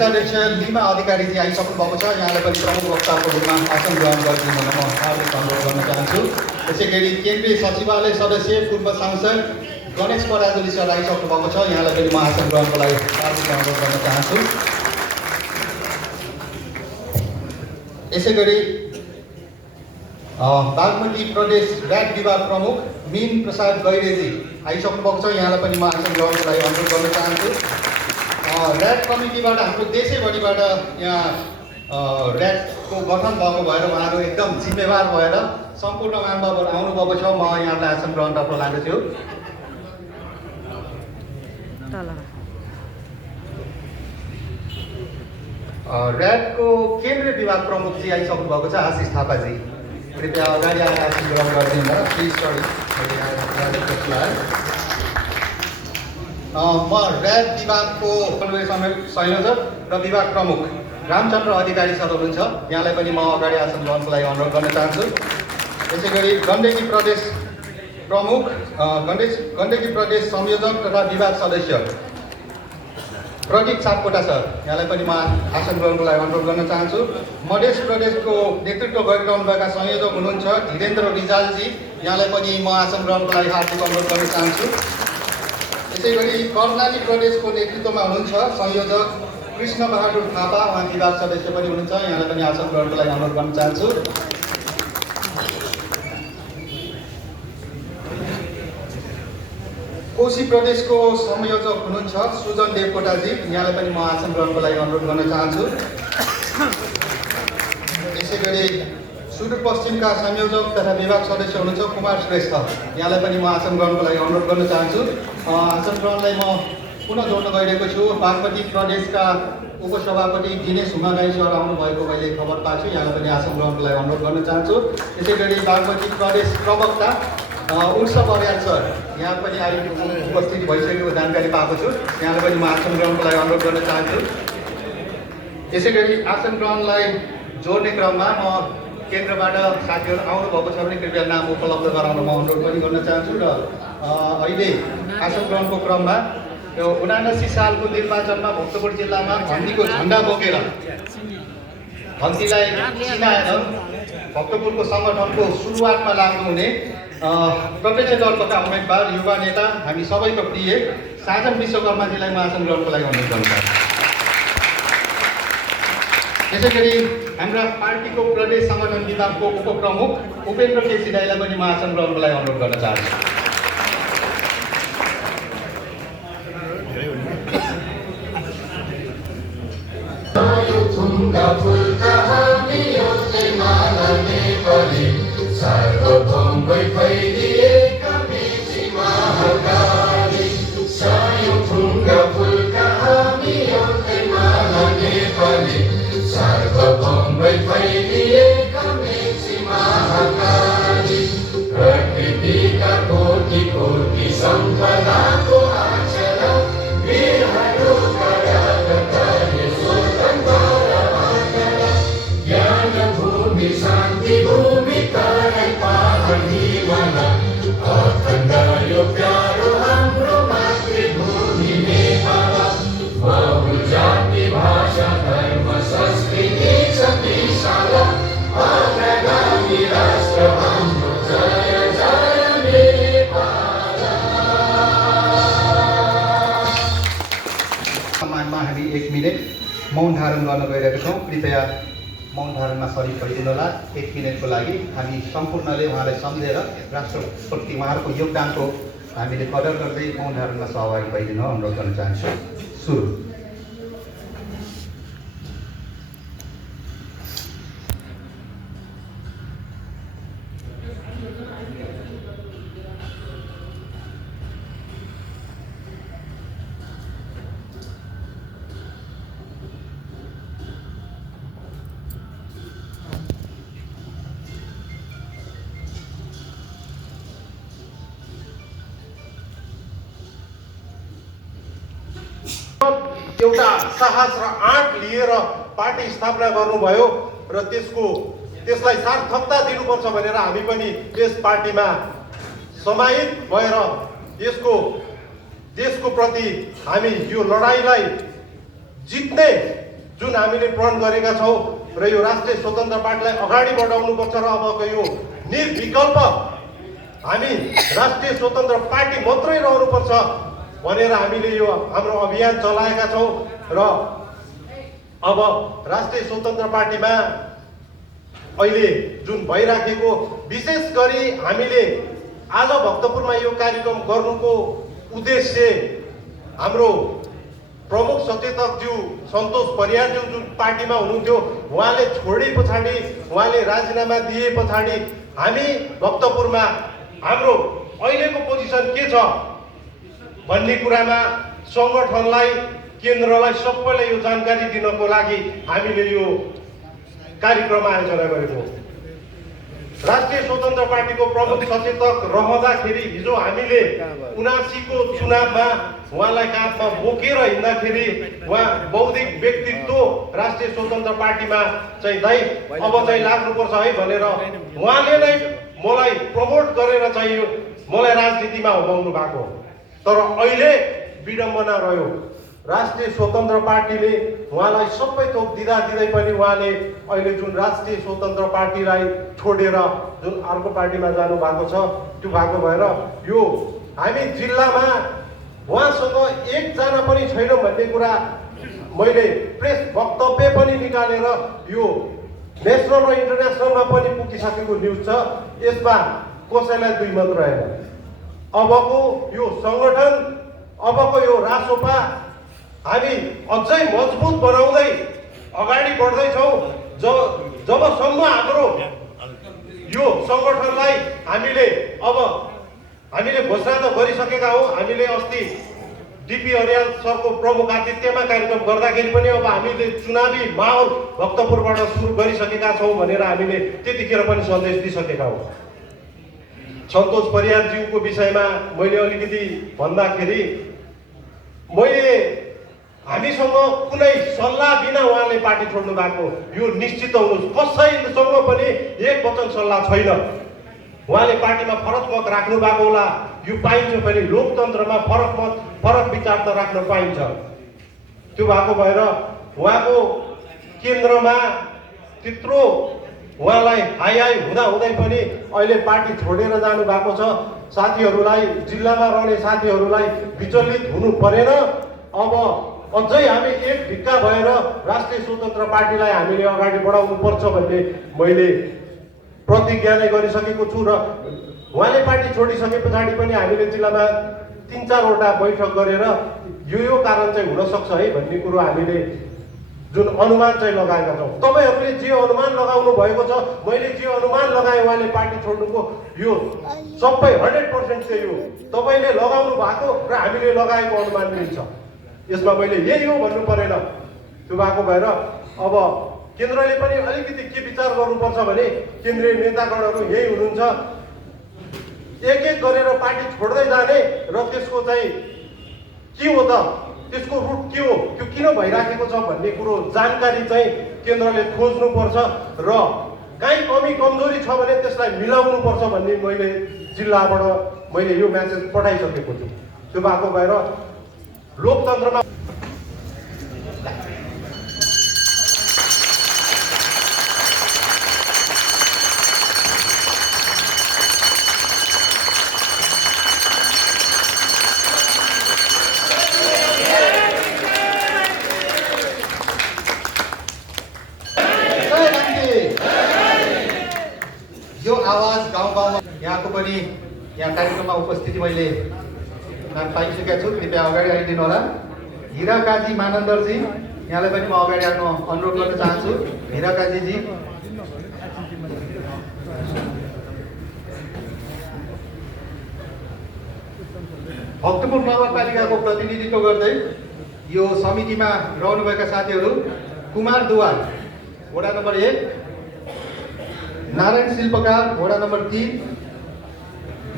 कोषाध्यक्ष लिमा अधिकारीजी आइसक्नु भएको छ। यहाँलाई पनि प्रमुख वक्ताको रूपमा आसन ग्रहण गरिदिनु हुन म हार्दिक अनुरोध गर्न चाहन्छु। त्यसै गरी केन्द्रीय सचिवालय सदस्य पूर्व सांसद गणेश पराजुली सर आइसक्नु भएको छ। यहाँलाई पनि म आसन ग्रहणको लागि हार्दिक अनुरोध गर्न चाहन्छु। यसै गरी बागमती प्रदेश ऱ्याट विभाग प्रमुख मीन प्रसाद गैरेजी आइसक्नु भएको छ। यहाँलाई पनि म आसन ग्रहणको लागि अनुरोध गर्न चाहन्छु। ऱ्याट कमिटीबाट हाम्रो देशैभरिबाट यहाँ ऱ्याटको गठन भएको भएर उहाँहरू एकदम जिम्मेवार भएर सम्पूर्ण महानुभावहरू आउनुभएको छ। म यहाँलाई आसन ग्रहणतर्फ लाग्दछु। ऱ्याटको केन्द्रीय विभाग प्रमुखजी आइसक्नु भएको छ, आशिष थापाजी। कृपया अगाडि आएर आसन ग्रहण गरिदिनु होला। प्लिज सरी म ऱ्याट विभागको संयोजक र विभाग प्रमुख रामचन्द्र अधिकारी सर हुनुहुन्छ। यहाँलाई पनि म अगाडि आसन ग्रहणको लागि अनुरोध गर्न चाहन्छु। त्यसै गरी गण्डकी प्रदेश प्रमुख गण्डकी प्रदेश संयोजक तथा विभाग सदस्य प्रदीप सापकोटा सर, यहाँलाई पनि म आसन ग्रहणको लागि अनुरोध गर्न चाहन्छु। मध्य प्रदेशको नेतृत्व गरिरहनुभएका संयोजक हुनुहुन्छ धीरेन्द्र रिजालजी, यहाँलाई पनि म आसन ग्रहणको लागि हार्दिक अनुरोध गर्न चाहन्छु। त्यसै गरी कर्णाली प्रदेशको नेतृत्वमा हुनुहुन्छ संयोजक कृष्ण बहादुर थापा, उहाँ विभाग सदस्य पनि हुनुहुन्छ। यहाँलाई पनि आसन ग्रहणको लागि अनुरोध गर्न चाहन्छु। कोशी प्रदेशको संयोजक हुनुहुन्छ सुजन देवकोटाजी, यहाँलाई पनि म आसन ग्रहणको लागि अनुरोध गर्न चाहन्छु। यसै गरी सुदूरपश्चिमका संयोजक तथा विभाग सदस्य हुनुहुन्छ कुमार श्रेष्ठ, यहाँलाई पनि म आसन ग्रहणको लागि अनुरोध गर्न चाहन्छु। आसन ग्रहणलाई म पुनः जोड्न गइरहेको छु। बागमती प्रदेशका उपसभापति दिनेश हुमागाई सर आउनुभएको मैले खबर पाएको छु। यहाँलाई पनि आसन ग्रहणको लागि अनुरोध गर्न चाहन्छु। त्यसै गरी बागमती प्रदेश प्रवक्ता उत्सव बरियाल सर यहाँ पनि उपस्थित भइसकेको जानकारी पाएको छु। यहाँलाई पनि म आसन ग्रहणको लागि अनुरोध गर्न चाहन्छु। यसै गरी आसन ग्रहणलाई जोड्ने क्रममा म केन्द्रबाट साथीहरू आउनुभएको छ भने कृपया नाम उपलब्ध गराउन म अनुरोध पनि गर्न चाहन्छु। र अहिले आसन ग्रहणको क्रममा यो 79 सालको निर्वाचनमा भक्तपुर जिल्लामा घन्टीको झन्डा बोकेर घन्टीलाई चिनाएर भक्तपुरको सङ्गठनको सुरुवातमा लाग्नुहुने प्रत्यक्ष दलका उम्मेदवार युवा नेता हामी सबैको प्रिय साजन विश्वकर्माजीलाई म आसन ग्रहणको लागि अनुरोध गर्न चाहन्छु। त्यसै गरी हाम्रा पार्टीको प्रदेश सङ्गठन विभागको उपप्रमुख उपेन्द्र केसी दाईलाई पनि म आसन ग्रहणको लागि अनुरोध गर्न चाहन्छु। हामी 1 मिनट मौन धारण गर्न गइरहेका छौँ। कृपया मौन धारणमा सरिक भइदिनु होला। 1 मिनटको लागि हामी सम्पूर्णले उहाँलाई सम्झेर राष्ट्रप्रति उहाँहरूको योगदानको हामीले कदर गर्दै मौन धारणमा सहभागी भइदिनु अनुरोध गर्न चाहन्छु। सुरु। एउटा साहस र आँट लिएर पार्टी स्थापना गर्नुभयो र त्यसलाई सार्थकता दिनुपर्छ भनेर हामी पनि यस पार्टीमा समाहित भएर देशको प्रति हामी यो लडाइँलाई जित्ने जुन हामीले प्रण गरेका छौँ र यो राष्ट्रिय स्वतन्त्र पार्टीलाई अगाडि बढाउनुपर्छ र अबको यो निर्विकल्प हामी राष्ट्रिय स्वतन्त्र पार्टी मात्रै रहनुपर्छ भनेर हामीले यो हाम्रो अभियान चलाएका छौँ र अब राष्ट्रिय स्वतन्त्र पार्टीमा अहिले जुन भइराखेको विशेष गरी हामीले आज भक्तपुरमा यो कार्यक्रम गर्नुको उद्देश्य हाम्रो प्रमुख सचेतकज्यू सन्तोष परियारज्यू जुन पार्टीमा हुनुहुन्थ्यो उहाँले छोडे पछाडि उहाँले राजीनामा दिए पछाडि हामी भक्तपुरमा हाम्रो अहिलेको पोजिसन के छ भन्ने कुरामा सङ्गठनलाई केन्द्रलाई सबैलाई यो जानकारी दिनको लागि हामीले यो कार्यक्रम आयोजना गरेको राष्ट्रिय स्वतन्त्र पार्टीको प्रमुख सचेतक रहँदाखेरि हिजो हामीले 79 को चुनावमा उहाँलाई काँधमा बोकेर हिँड्दाखेरि उहाँ बौद्धिक व्यक्तित्व राष्ट्रिय स्वतन्त्र पार्टीमा चाहिँ दाइ अब चाहिँ लाग्नुपर्छ है भनेर उहाँले नै मलाई प्रमोट गरेर चाहिँ मलाई राजनीतिमा उभाउनु भएको तर अहिले विडम्बना रह्यो राष्ट्रिय स्वतन्त्र पार्टीले उहाँलाई सबै थोक दिँदै पनि उहाँले अहिले जुन राष्ट्रिय स्वतन्त्र पार्टीलाई छोडेर जुन अर्को पार्टीमा जानु भएको छ त्यो भएको भएर यो हामी जिल्लामा उहाँसँग एकजना पनि छैन भन्ने कुरा मैले प्रेस वक्तव्य पनि निकालेर यो नेसनल र इन्टरनेसनलमा पनि पुगिसकेको न्युज छ यसमा कसैलाई दुई मत रहेन अबको यो सङ्गठन अबको यो रासोपा हामी अझै मजबुत बनाउँदै अगाडि बढ्दैछौँ जबसम्म हाम्रो यो सङ्गठनलाई हामीले घोषणा त गरिसकेका हौँ हामीले अस्ति डिपी अर्याल सरको प्रमुख आतिथ्यमा कार्यक्रम गर्दाखेरि पनि अब हामीले चुनावी माहौल भक्तपुरबाट सुरु गरिसकेका छौँ भनेर हामीले त्यतिखेर पनि सन्देश दिइसकेका हौँ सन्तोष परियारज्यूको विषयमा मैले अलिकति भन्दाखेरि मैले हामीसँग कुनै सल्लाह बिना उहाँले पार्टी छोड्नु भएको यो निश्चित हुनुहोस् कसैसँग पनि एक वचन सल्लाह छैन उहाँले पार्टीमा फरक मत राख्नु भएको होला यो पाइन्छ पनि लोकतन्त्रमा फरक विचार त राख्न पाइन्छ त्यो भएको भएर उहाँको केन्द्रमा त्यत्रो उहाँलाई हाई हुँदै पनि अहिले पार्टी छोडेर जानु भएको छ साथीहरूलाई जिल्लामा रहने साथीहरूलाई विचलित हुनु परेन अब अझै हामी एक ढिक्का भएर राष्ट्रिय स्वतन्त्र पार्टीलाई हामीले अगाडि बढाउनु पर्छ भन्ने मैले प्रतिज्ञा नै गरिसकेको छु र उहाँले पार्टी छोडिसके पछाडि पनि हामीले जिल्लामा 3-4 वटा बैठक गरेर यो कारण चाहिँ हुन सक्छ है भन्ने कुरो हामीले जुन अनुमान चाहिँ लगाएका छौँ तपाईहरूले जे अनुमान लगाउनु भएको छ मैले जे अनुमान लगाएँ उहाँले पार्टी छोड्नुको यो सबै 100% चाहिँ हो तपाईँले लगाउनु भएको र हामीले लगाएको अनुमान मिल्छ यसमा मैले यही हो भन्नु परेन त्यो भएको भएर अब केन्द्रले पनि अलिकति के विचार गर्नुपर्छ भने केन्द्रीय नेतागणहरू यही हुनुहुन्छ एक गरेर पार्टी छोड्दै जाने र त्यसको चाहिँ के हो त त्यसको रुट के हो त्यो किन भइराखेको छ भन्ने कुरो जानकारी चाहिँ केन्द्रले खोज्नुपर्छ र कहीँ कमी कमजोरी छ भने त्यसलाई मिलाउनुपर्छ भन्ने मैले जिल्लाबाट मैले यो म्यासेज पठाइसकेको छु त्यो भएको भएर लोकतन्त्रमा यो आवाज गाउँ यहाँको पनि यहाँ कार्यक्रममा उपस्थिति मैले पाइसकेका छु कृपया अगाडि आइदिनु होला हिरा काजी मानन्दरजी यहाँलाई पनि म अगाडि आउनु अनुरोध गर्न चाहन्छु हिरा काजीजी भक्तपुर नगरपालिकाको प्रतिनिधित्व गर्दै यो समितिमा रहनुभएका साथीहरू कुमार दुवाल वडा नम्बर 1 नारायण शिल्पकार वडा नम्बर 3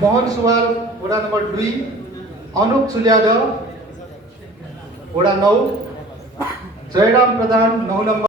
मोहन सुवाल वडा नम्बर 2 अनुप सुल्याद वडा 9 जयराम प्रधान 9 नम्बर